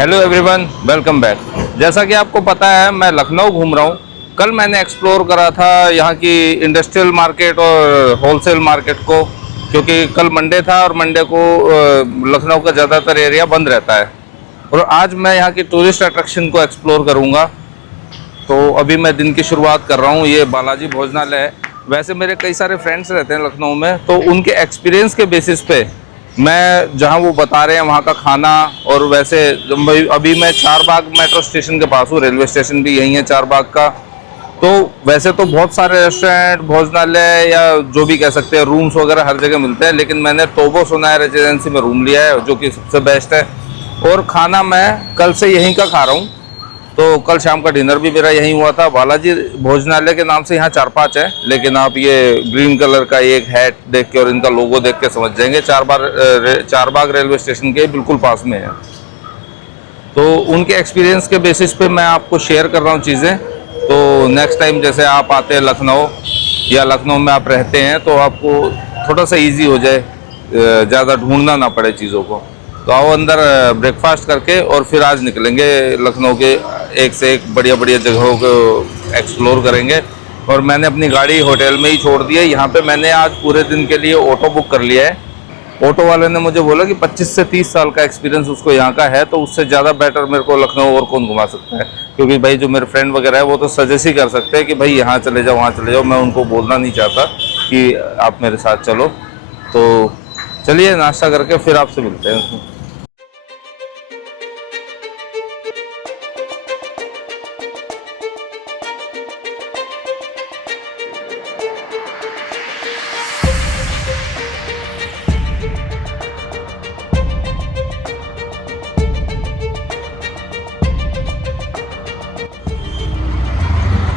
Hello everyone, welcome back. जैसा कि आपको पता है, मैं लखनऊ घूम रहा हूँ। कल मैंने एक्सप्लोर करा था यहाँ की इंडस्ट्रियल मार्केट और होलसेल मार्केट को, क्योंकि कल मंडे था और मंडे को लखनऊ का ज़्यादातर एरिया बंद रहता है। और आज मैं यहाँ की टूरिस्ट अट्रैक्शन को एक्सप्लोर करूँगा। तो अभी मैं दिन की शुरुआत कर रहा हूँ। ये बालाजी भोजनालय है। वैसे मेरे कई सारे फ्रेंड्स रहते हैं लखनऊ में, तो उनके एक्सपीरियंस के बेसिस पे मैं जहाँ वो बता रहे हैं वहाँ का खाना। और वैसे अभी मैं चारबाग मेट्रो स्टेशन के पास हूँ, रेलवे स्टेशन भी यहीं है चारबाग का। तो वैसे तो बहुत सारे रेस्टोरेंट, भोजनालय या जो भी कह सकते हैं, रूम्स वगैरह हर जगह मिलते हैं, लेकिन मैंने टोबो सोनाई रेजिडेंसी में रूम लिया है, जो कि सबसे बेस्ट है। और खाना मैं कल से यहीं का खा रहा हूँ। तो कल शाम का डिनर भी मेरा यहीं हुआ था। बालाजी भोजनालय के नाम से यहाँ 4-5 है, लेकिन आप ये ग्रीन कलर का एक हैट देख के और इनका लोगो देख के समझ जाएंगे, चारबाग रेलवे स्टेशन के बिल्कुल पास में है। तो उनके एक्सपीरियंस के बेसिस पे मैं आपको शेयर कर रहा हूँ चीज़ें। तो नेक्स्ट टाइम जैसे आप आते हैं लखनऊ, या लखनऊ में आप रहते हैं, तो आपको थोड़ा सा ईजी हो जाए, ज़्यादा ढूंढना ना पड़े चीज़ों को। तो आओ अंदर ब्रेकफास्ट करके और फिर आज निकलेंगे लखनऊ के एक से एक बढ़िया बढ़िया जगहों को एक्सप्लोर करेंगे। और मैंने अपनी गाड़ी होटल में ही छोड़ दी है। यहाँ पे मैंने आज पूरे दिन के लिए ऑटो बुक कर लिया है। ऑटो वाले ने मुझे बोला कि 25 से 30 साल का एक्सपीरियंस उसको यहाँ का है, तो उससे ज़्यादा बेटर मेरे को लखनऊ और कौन घुमा सकता है। क्योंकि भाई जो मेरे फ्रेंड वगैरह है वो तो सजेस्ट ही कर सकते हैं कि भाई यहाँ चले जाओ, वहाँ चले जाओ। मैं उनको बोलना नहीं चाहता कि आप मेरे साथ चलो। तो चलिए नाश्ता करके फिर आपसे मिलते हैं।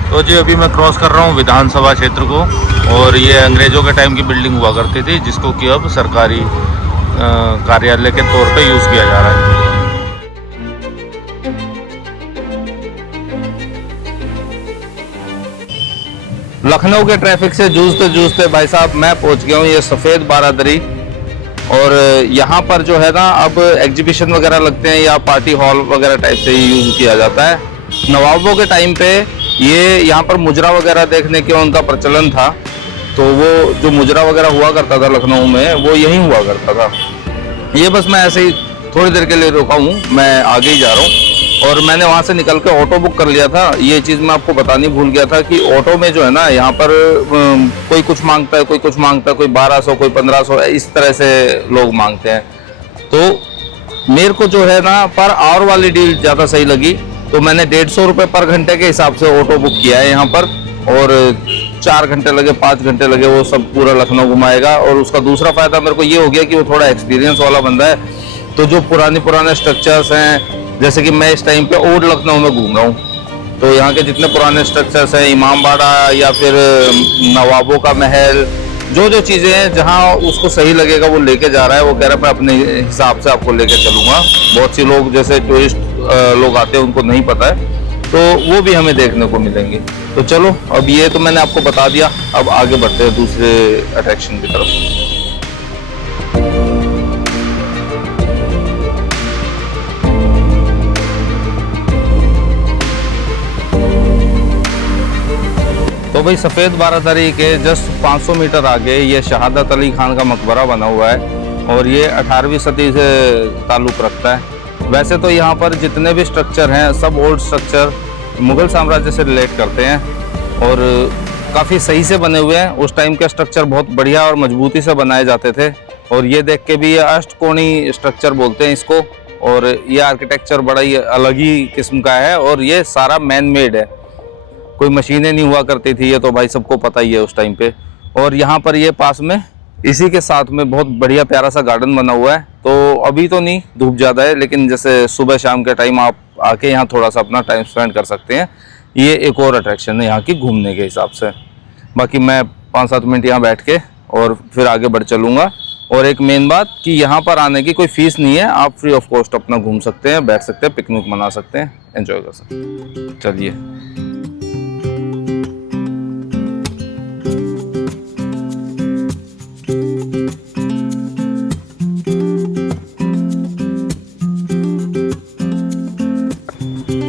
तो जी अभी मैं क्रॉस कर रहा हूँ विधानसभा क्षेत्र को, और ये अंग्रेज़ों के टाइम की बिल्डिंग हुआ करती थी, जिसको कि अब सरकारी कार्यालय के तौर पे यूज़ किया जा रहा है। लखनऊ के ट्रैफिक से जूझते जूझते भाई साहब मैं पहुँच गया हूँ ये सफ़ेद बारादरी। और यहाँ पर जो है ना, अब एग्जीबिशन वगैरह लगते हैं या पार्टी हॉल वगैरह टाइप से ही यूज़ किया जाता है। नवाबों के टाइम पे ये यहाँ पर मुजरा वगैरह देखने के उनका प्रचलन था। तो वो जो मुजरा वगैरह हुआ करता था लखनऊ में, वो यहीं हुआ करता था। ये बस मैं ऐसे ही थोड़ी देर के लिए रुका हूँ, मैं आगे ही जा रहा हूँ। और मैंने वहाँ से निकल के ऑटो बुक कर लिया था। ये चीज़ मैं आपको बतानी भूल गया था कि ऑटो में जो है ना, यहाँ पर कोई कुछ मांगता है, कोई कुछ मांगता है, कोई 1200, कोई 1500, इस तरह से लोग मांगते हैं। तो मेरे को जो है ना, पर आवर वाली डील ज़्यादा सही लगी। तो मैंने 150 रुपये पर घंटे के हिसाब से ऑटो बुक किया है यहाँ पर। और 4 घंटे लगे, 5 घंटे लगे, वो सब पूरा लखनऊ घुमाएगा। और उसका दूसरा फ़ायदा मेरे को ये हो गया कि वो थोड़ा एक्सपीरियंस वाला बंदा है। तो जो पुराने स्ट्रक्चर्स हैं, जैसे कि मैं इस टाइम पे ओल्ड लखनऊ में घूम रहा हूँ, तो यहाँ के जितने पुराने स्ट्रक्चर्स हैं, इमामबाड़ा या फिर नवाबों का महल, जो जो चीज़ें हैं, जहाँ उसको सही लगेगा वो लेके जा रहा है। वो कह रहा है मैं अपने हिसाब से आपको लेके चलूँगा। बहुत सी लोग जैसे टूरिस्ट लोग आते हैं, उनको नहीं पता है, तो वो भी हमें देखने को मिलेंगे। तो चलो, अब ये तो मैंने आपको बता दिया, अब आगे बढ़ते हैं दूसरे अट्रैक्शन की तरफ। तो भाई सफ़ेद बारादरी के जस्ट 500 मीटर आगे ये शहादत अली खान का मकबरा बना हुआ है, और ये 18वीं सदी से ताल्लुक़ रखता है। वैसे तो यहाँ पर जितने भी स्ट्रक्चर हैं, सब ओल्ड स्ट्रक्चर मुग़ल साम्राज्य से रिलेट करते हैं, और काफ़ी सही से बने हुए हैं। उस टाइम के स्ट्रक्चर बहुत बढ़िया और मजबूती से बनाए जाते थे। और ये देख के भी, ये अष्टकोणी स्ट्रक्चर बोलते हैं इसको। और ये आर्किटेक्चर बड़ा ही अलग ही किस्म का है, और ये सारा मैन मेड है, कोई मशीनें नहीं हुआ करती थी। ये तो भाई सबको पता ही है उस टाइम पे। और यहाँ पर ये पास में इसी के साथ में बहुत बढ़िया प्यारा सा गार्डन बना हुआ है। तो अभी तो नहीं, धूप ज़्यादा है, लेकिन जैसे सुबह शाम के टाइम आप आके यहाँ थोड़ा सा अपना टाइम स्पेंड कर सकते हैं। ये एक और अट्रैक्शन है यहाँ की घूमने के हिसाब से। बाकी मैं 5-7 मिनट यहाँ बैठ के और फिर आगे बढ़ चलूँगा। और एक मेन बात कि यहाँ पर आने की कोई फ़ीस नहीं है, आप फ्री ऑफ कॉस्ट अपना घूम सकते हैं, बैठ सकते हैं, पिकनिक मना सकते हैं, एंजॉय कर सकते हैं। चलिए।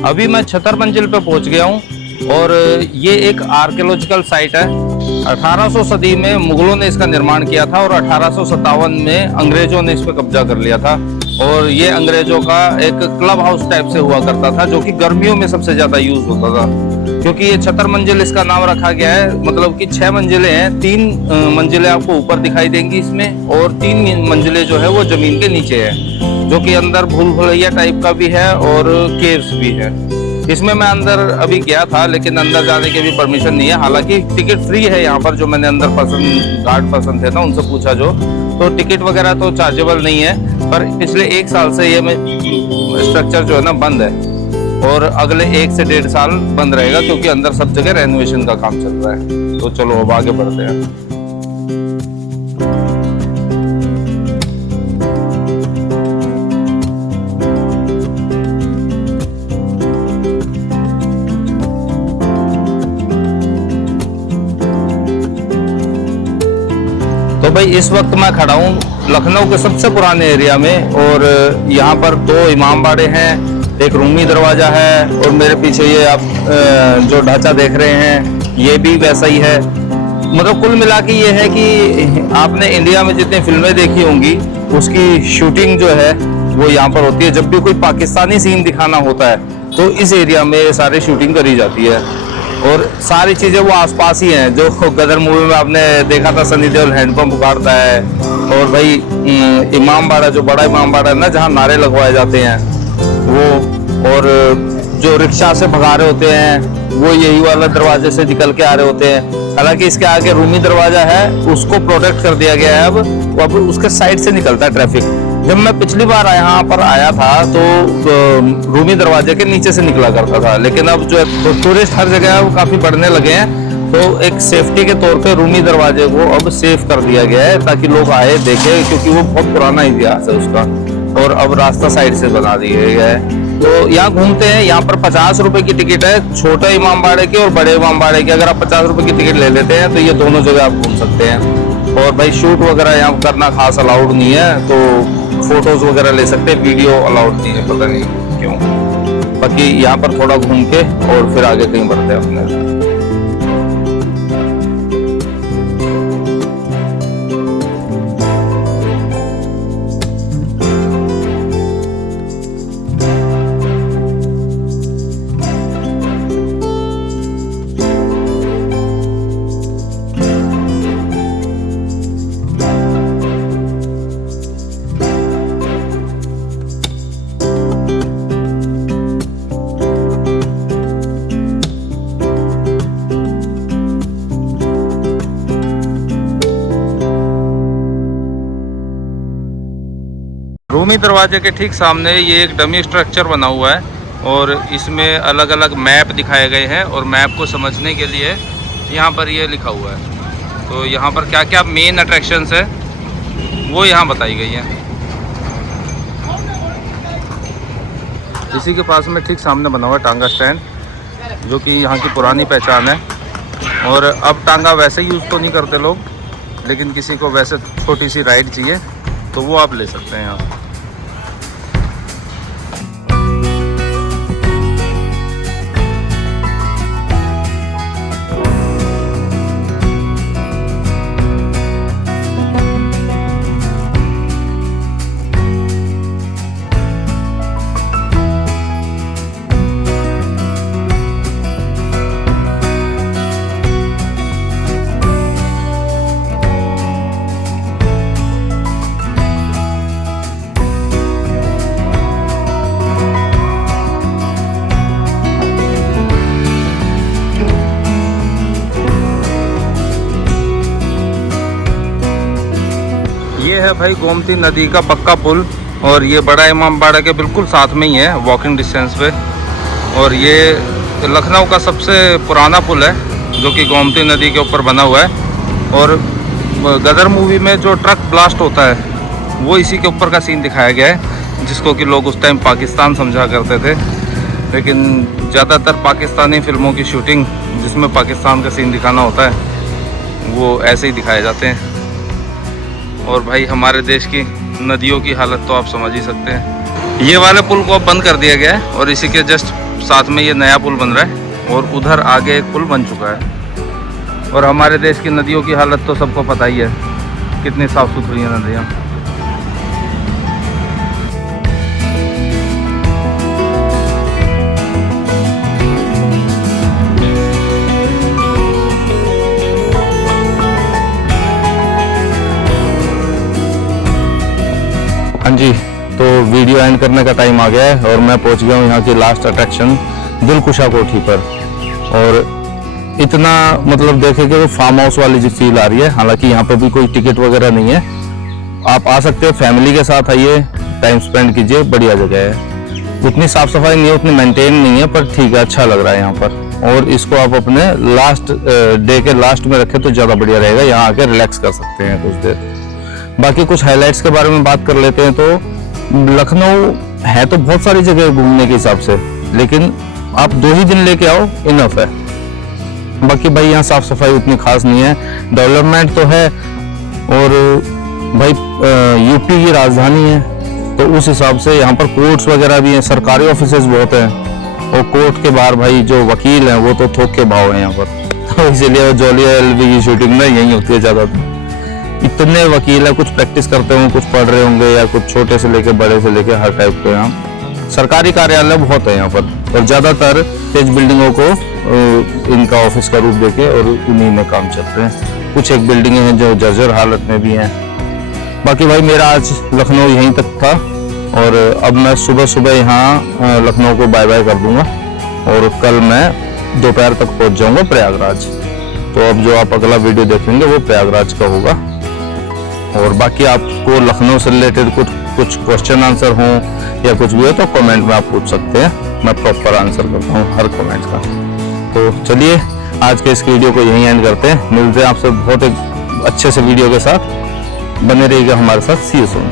अभी मैं 76 मंजिल पे पहुंच गया हूँ और ये एक आर्कियोलॉजिकल साइट है। 1800 सदी में मुगलों ने इसका निर्माण किया था और 1857 में अंग्रेजों ने इस पर कब्जा कर लिया था। और ये अंग्रेजों का एक क्लब हाउस टाइप से हुआ करता था, जो कि गर्मियों में सबसे ज्यादा यूज होता था। क्योंकि ये 76 मंजिल इसका नाम रखा गया है, मतलब कि 6 मंजिलें हैं। 3 मंजिलें आपको ऊपर दिखाई देंगी इसमें, और 3 मंजिलें जो है वो जमीन के नीचे है, जो कि अंदर भूल भुलैया टाइप का भी है और केव्स भी है। इसमें मैं अंदर अभी गया था, लेकिन अंदर जाने की भी परमिशन नहीं है। हालांकि टिकट फ्री है यहाँ पर। जो मैंने अंदर गार्ड पर्सन थे ना, उनसे पूछा जो, तो टिकट वगैरह तो चार्जेबल नहीं है। पर पिछले 1 साल से ये स्ट्रक्चर जो है ना बंद है, और अगले 1 से 1.5 साल बंद रहेगा, क्योंकि अंदर सब जगह रेनोवेशन का काम चल रहा है। तो चलो अब आगे बढ़ते हैं। तो भाई इस वक्त मैं खड़ा हूँ लखनऊ के सबसे पुराने एरिया में, और यहाँ पर 2 इमाम बाड़े हैं, एक रूमी दरवाजा है, और मेरे पीछे ये आप जो ढांचा देख रहे हैं ये भी वैसा ही है। मतलब कुल मिला के ये है कि आपने इंडिया में जितनी फिल्में देखी होंगी उसकी शूटिंग जो है वो यहाँ पर होती है। जब भी कोई पाकिस्तानी सीन दिखाना होता है तो इस एरिया में सारी शूटिंग करी जाती है, और सारी चीजें वो आसपास ही हैं। जो गदर मूवी में आपने देखा था, सनी देओल हैंडपंप उखाड़ता है, और भाई इमाम बाड़ा, जो बड़ा इमाम बाड़ा है ना, जहाँ नारे लगवाए जाते हैं वो, और जो रिक्शा से भगा रहे होते हैं वो यही वाला दरवाजे से निकल के आ रहे होते हैं। हालांकि इसके आगे रूमी दरवाजा है, उसको प्रोटेक्ट कर दिया गया है। अब उसके साइड से निकलता है ट्रैफिक। जब मैं पिछली बार यहाँ पर आया था तो रूमी दरवाजे के नीचे से निकला करता था, लेकिन अब जो है टूरिस्ट हर जगह वो काफी बढ़ने लगे हैं, तो एक सेफ्टी के तौर पे रूमी दरवाजे को अब सेफ कर दिया गया है, ताकि लोग आए देखें, क्योंकि वो बहुत पुराना इतिहास है उसका। और अब रास्ता साइड से बना दिया गया है। तो यहाँ घूमते हैं। यहाँ पर 50 रुपए की टिकट है, छोटे इमाम बाड़े की और बड़े इमाम बाड़े की। अगर आप 50 रुपए की टिकट ले लेते हैं तो ये दोनों जगह आप घूम सकते हैं। और भाई शूट वगैरह यहाँ करना खास अलाउड नहीं है, तो फोटोज वगैरह ले सकते हैं, वीडियो अलाउड नहीं है, पता नहीं क्यों। बाकी यहाँ पर थोड़ा घूम के और फिर आगे कहीं बढ़ते हैं अपने। रूमी दरवाजे के ठीक सामने ये एक डमी स्ट्रक्चर बना हुआ है, और इसमें अलग अलग मैप दिखाए गए हैं, और मैप को समझने के लिए यहाँ पर ये लिखा हुआ है। तो यहाँ पर क्या क्या मेन अट्रैक्शंस है वो यहाँ बताई गई हैं। इसी के पास में ठीक सामने बना हुआ है टांगा स्टैंड, जो कि यहाँ की पुरानी पहचान है। और अब टांगा वैसे यूज़ तो नहीं करते लोग, लेकिन किसी को वैसे छोटी सी राइड चाहिए तो वो आप ले सकते हैं यहाँ। ये है भाई गोमती नदी का पक्का पुल, और ये बड़ा इमाम बाड़ा के बिल्कुल साथ में ही है, वॉकिंग डिस्टेंस पे। और ये लखनऊ का सबसे पुराना पुल है, जो कि गोमती नदी के ऊपर बना हुआ है। और गदर मूवी में जो ट्रक ब्लास्ट होता है वो इसी के ऊपर का सीन दिखाया गया है, जिसको कि लोग उस टाइम पाकिस्तान समझा करते थे। लेकिन ज़्यादातर पाकिस्तानी फिल्मों की शूटिंग जिसमें पाकिस्तान का सीन दिखाना होता है वो ऐसे ही दिखाए जाते हैं। और भाई हमारे देश की नदियों की हालत तो आप समझ ही सकते हैं। ये वाले पुल को अब बंद कर दिया गया है, और इसी के जस्ट साथ में ये नया पुल बन रहा है और उधर आगे एक पुल बन चुका है। और हमारे देश की नदियों की हालत तो सबको पता ही है, कितनी साफ़ सुथरी है नदियाँ। हाँ जी, तो वीडियो एंड करने का टाइम आ गया है और मैं पहुंच गया हूँ यहाँ की लास्ट अट्रैक्शन दिलकुशा कोठी पर। और इतना मतलब देखे कि वो फार्म हाउस वाली जो फील आ रही है। हालांकि यहाँ पे भी कोई टिकट वगैरह नहीं है, आप आ सकते हो, फैमिली के साथ आइए, टाइम स्पेंड कीजिए, बढ़िया जगह है। उतनी साफ सफाई नहीं है, उतनी मेंटेन नहीं है, पर ठीक है, अच्छा लग रहा है यहाँ पर। और इसको आप अपने लास्ट डे के लास्ट में रखें तो ज़्यादा बढ़िया रहेगा, यहाँ आके रिलैक्स कर सकते हैं कुछ देर। बाकी कुछ हाइलाइट्स के बारे में बात कर लेते हैं। तो लखनऊ है तो बहुत सारी जगह घूमने के हिसाब से, लेकिन आप 2 ही दिन लेके आओ, इनफ है। बाकी भाई यहाँ साफ सफाई उतनी खास नहीं है, डेवलपमेंट तो है, और भाई यूपी की राजधानी है तो उस हिसाब से यहाँ पर कोर्ट्स वगैरह भी हैं, सरकारी ऑफिसेज बहुत हैं, और कोर्ट के बाहर भाई जो वकील हैं वो तो थोक के भाव हैं यहाँ पर। तो इसीलिए जॉली एलवी की शूटिंग में यही होती है ज़्यादातर। इतने वकील है, कुछ प्रैक्टिस करते होंगे, कुछ पढ़ रहे होंगे, या कुछ छोटे से लेके बड़े से लेके हर टाइप के यहाँ सरकारी कार्यालय बहुत है यहाँ पर। और ज़्यादातर तेज बिल्डिंगों को इनका ऑफिस का रूप देके और उन्हीं में काम चलते हैं। कुछ एक बिल्डिंगें हैं जो जर्जर हालत में भी हैं। बाकी भाई मेरा आज लखनऊ यहीं तक था, और अब मैं सुबह सुबह यहाँ लखनऊ को बाय बाय कर दूंगा, और कल मैं दोपहर तक पहुँच जाऊँगा प्रयागराज। तो अब जो आप अगला वीडियो देखेंगे वो प्रयागराज का होगा। और बाकी आपको लखनऊ से रिलेटेड कुछ क्वेश्चन आंसर हो या कुछ भी हो तो कमेंट में आप पूछ सकते हैं, मैं प्रॉपर आंसर करता हूँ हर कमेंट का। तो चलिए आज के इस वीडियो को यहीं एंड करते हैं, मिलते हैं आपसे बहुत एक अच्छे से वीडियो के साथ, बने रहिएगा हमारे साथ। सी यू सून।